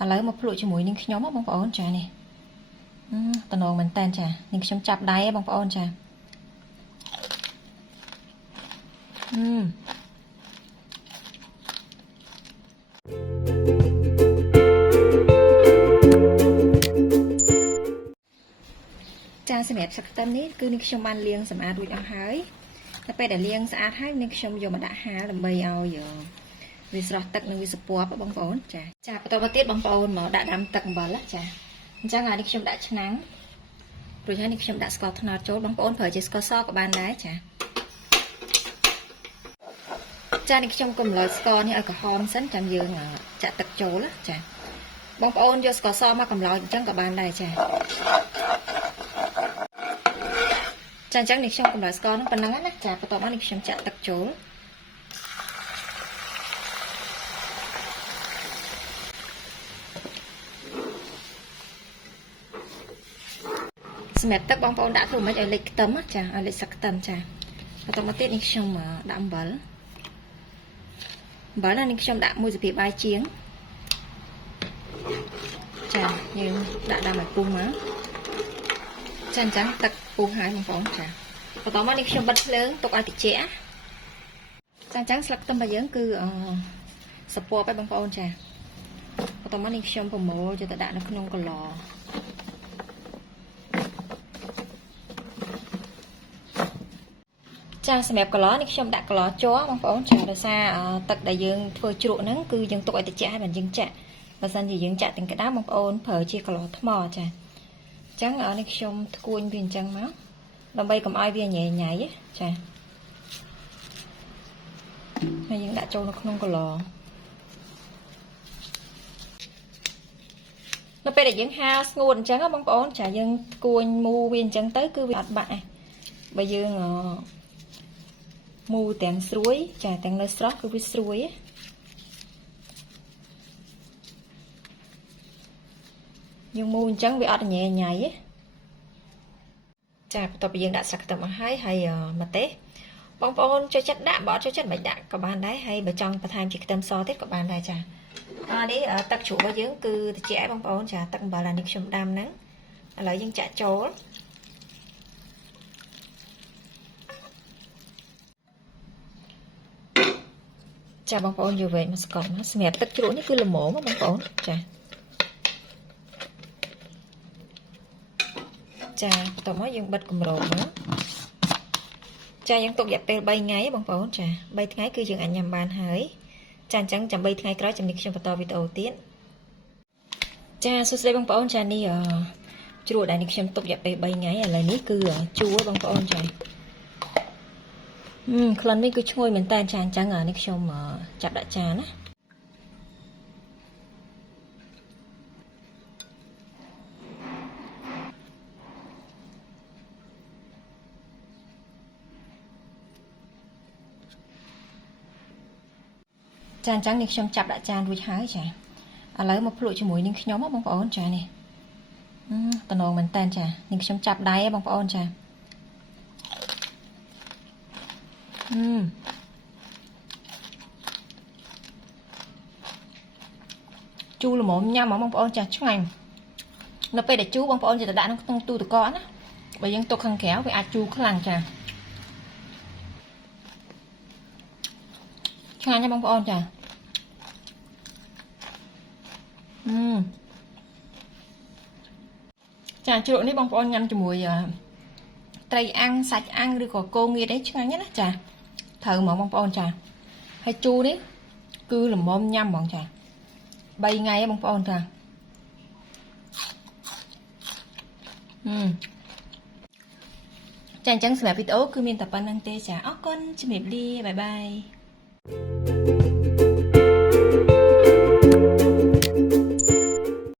ឥឡូវមកភ្លក់ជាមួយនឹងខ្ញុំបងប្អូនចានេះតំណងមែនតើចានេះខ្ញុំចាប់ដៃបងប្អូនចាចាសម្រាប់សាច់ខ្ទឹមនេះគឺនេះខ្ញុំបានលាងសម្អាតរួចអស់ហើយតែពេលដែលលាងស្អាតហើយនេះខ្ញុំយកមកដាក់ហាលដើម្បីឲ្យវាស្រស់ទឹកនិងវាសពពបងប្អូនចាបន្តមកទៀតបងប្អូនមកដាក់ដាំទឹកអំបិលចាអញ្ចឹងអានេះខ្ញុំដាក់ឆ្នាំងរួចហើយនេះខ្ញុំដាក់ស្ករត្នោតចូលបងប្អូនប្រើជាស្ករសក៏បានដែរចានេះខ្ញុំកំឡុយស្ករនេះឲ្យក្រហមសិនចាំយើងចាក់ទឹកចូលចាបងប្អូនយកស្ករសមកកំឡុយអញ្ចឹងក៏បានដែរចាអញ្ចឹងនេះខ្ញុំកំឡុយស្ករនោះប៉ុណ្ណឹងណាចាបន្ទាប់មកនេះខ្ញុំចាក់ទឹកចូលសម្រាប់ទឹកបងប្អូនដាក់ធ្វើមិនឲ្យលិចខ្ទឹមចាឲ្យលិចសាច់ខ្ទឹមចាបន្តមកទៀតនេះខ្ញុំដាក់អំបិលនេះខ្ញុំដាក់មួយស្លាបព្រាបាយជាងចាយើងដាក់ដាំឲ្យពុះមកចាអញ្ចឹងទឹកពុះហើយបងប្អូនចាបន្តមកនេះខ្ញុំបិទភ្លើងទុកឲ្យត្រជាក់ចាអញ្ចឹងស្លឹកខ្ទឹមរបស់យើងគឺសពពហើយបងប្អូនចាបន្តមកនេះខ្ញុំប្រមូលយកទៅដាក់នៅក្នុងកន្លចាសម្រាប់កន្លនេះខ្ញុំដាក់កន្លជ័របងប្អូនចាដោយសារទឹកដែលយើងធ្វើជ្រក់ហ្នឹងគឺយើងទុកឲ្យត្រជាក់ហើយមិនយើងចាក់បើសិនជាយើងចាក់ទាំងក្តៅបងប្អូនប្រើជាកន្លថ្មចាអញ្ចឹងនេះខ្ញុំធ្គួញវាអញ្ចឹងមកដើម្បីកុំឲ្យវាញ៉ៃញ៉ៃចាហើយយើងដាក់ចូលនៅក្នុងកន្លនៅពេលដែលយើងហាលស្ងួតអញ្ចឹងបងប្អូនចាយើងធ្គួញមូវាអញ្ចឹងទៅគឺវាអត់បាក់ឯងបើយើងមូទាំងស្រួយចាទាំងនៅស្រស់គឺវាស្រួយយើងមូអញ្ចឹងវាអត់ញ៉ៃញ៉ៃចាបន្ទាប់ពីយើងដាក់ស្លឹកខ្ទឹមអស់ហើយម្ទេសបងប្អូនចូលចិត្តដាក់បើអត់ចូលចិត្តមិនដាក់ក៏បានដែរហើយបើចង់បន្ថែមជាខ្ទឹមសទៀតក៏បានដែរចានេះទឹកជ្រក់របស់យើងគឺត្រជាក់បងប្អូនចាទឹកអំបិលអានេះខ្ញុំដាំហ្នឹងឥឡូវយើងចាក់ចូលចាបងប្អូនយកវែងមកស្កប់ណាសម្រាប់ទឹកជ្រក់នេះគឺល្មមបងប្អូនចាបន្ទាប់មកយើងបិទគម្របមកចាយើងទុករយៈពេល3ថ្ងៃបងប្អូនចា3ថ្ងៃគឺយើងអាចញ៉ាំបានហើយចាអញ្ចឹងចាំ3ថ្ងៃក្រោយចាំនេះខ្ញុំបន្តវីដេអូទៀតចាសួស្តីបងប្អូនចានេះជ្រក់ដែលនេះខ្ញុំទុករយៈពេល3ថ្ងៃឥឡូវនេះគឺជូរបងប្អូនចាក្លិននេះគឺឈ្ងុយមែនតើចាអញ្ចឹងនេះខ្ញុំចាប់ដាក់ចានណាចាអញ្ចឹងនេះខ្ញុំចាប់ដាក់ចានរួចហើយចាឥឡូវមកភ្លក់ជាមួយនឹងខ្ញុំបងប្អូនចានេះតំណងមែនតើចានេះខ្ញុំចាប់ដៃបងប្អូនចាជូរល្មមញ៉ាំបងប្អូនចាឆ្ងាញ់នៅពេលដែលជូរបងប្អូនจะដាក់ក្នុងទូទឹកកកណាបើយើងទុកខាងក្រៅវាអាចជូរខ្លាំងចាឆ្ងាញ់ណាស់បងប្អូនចាចាជ្រក់នេះបងប្អូនញ៉ាំជាមួយត្រីអាំងសាច់អាំងឬក៏គោងៀតអីឆ្ងាញ់ណាស់ចាត្រូវហ្មងបងប្អូនចាហើយជូរនេះគឺល្មមញ៉ាំហ្មងចា3ថ្ងៃបងប្អូនចាចាអញ្ចឹងសម្រាប់វីដេអូគឺមានតែប៉ុណ្្នឹងទេចាអរគុណជំរាបលាបាយបាយ